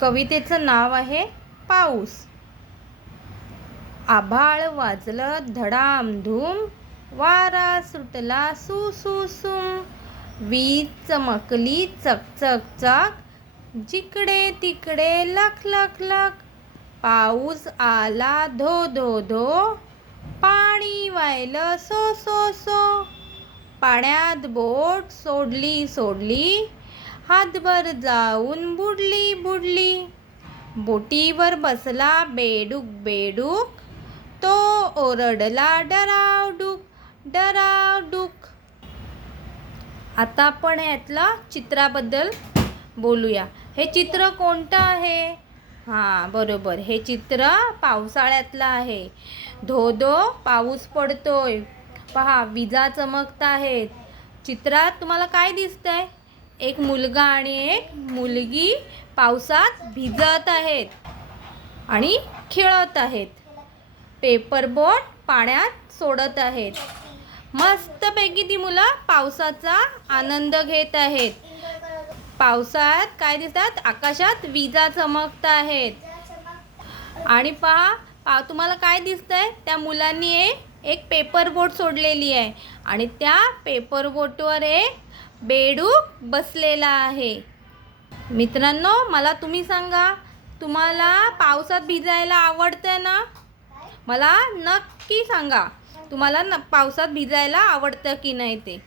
कवितेचं नाव आहे पाऊस. आभाळ वाजलं धडामधूम, वारा सुटला सु सु सुम, वीज चमकली चक चक चक, जिकडे तिकडे लख लख लख, पाऊस आला धो धो धो, पाणी वाहिलं सो सो सो, पाण्यात बोट सोडली सोडली, हातभर जाऊन बुडली बुडली, बोटीवर बसला बेडूक बेडूक, तो ओरडला डरावडूक डरावडूक. आता आपण यातला चित्राबद्दल बोलूया. हे चित्र कोणतं आहे? हां, बरोबर, हे चित्र पावसाळ्यातलं आहे. धो धो पाऊस पडतोय. पहा, विजा चमकत आहेत. चित्रात तुम्हाला काय दिसतंय? एक मुलगा आणि एक मुलगी पावसात भिजत आहेत आणि खेळत आहेत. पेपर बोट पाण्यात सोडत आहेत. मस्तपैकी ती मुलं पावसाचा आनंद घेत आहेत. पावसात काय दिसतात? आकाशात विजा चमकत आहेत. आणि पहा, तुम्हाला काय दिसतंय? त्या मुलांनी एक पेपर बोट सोडलेली आहे आणि त्या पेपर बोटवर एक बेडूक बसलेला आहे. मित्रांनो, मला तुम्ही सांगा, तुम्हाला पावसात भिजायला आवडतं ना? मला नक्की सांगा, तुम्हाला पावसात भिजायला आवडतं की नाही ते.